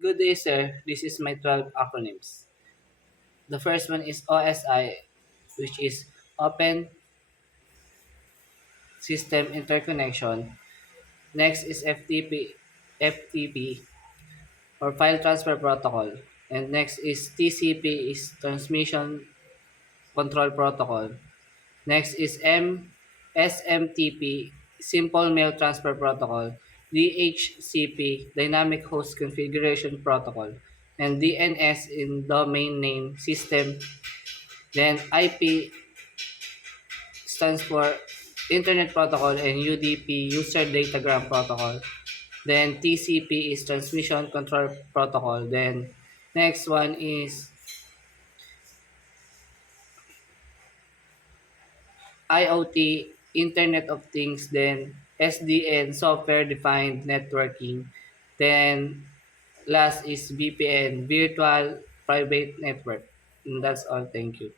Good day, sir. This is my 12 acronyms. The first one is OSI, which is Open System Interconnection. Next is FTP or File Transfer Protocol. And next is TCP is Transmission Control Protocol. Next is SMTP, Simple Mail Transfer Protocol, DHCP, Dynamic Host Configuration Protocol, and DNS in Domain Name System. Then IP stands for Internet Protocol and UDP, User Datagram Protocol. Then TCP is Transmission Control Protocol. Then next one is IoT, Internet of Things, then SDN, Software Defined Networking, then last is VPN, Virtual Private Network. And that's all. Thank you.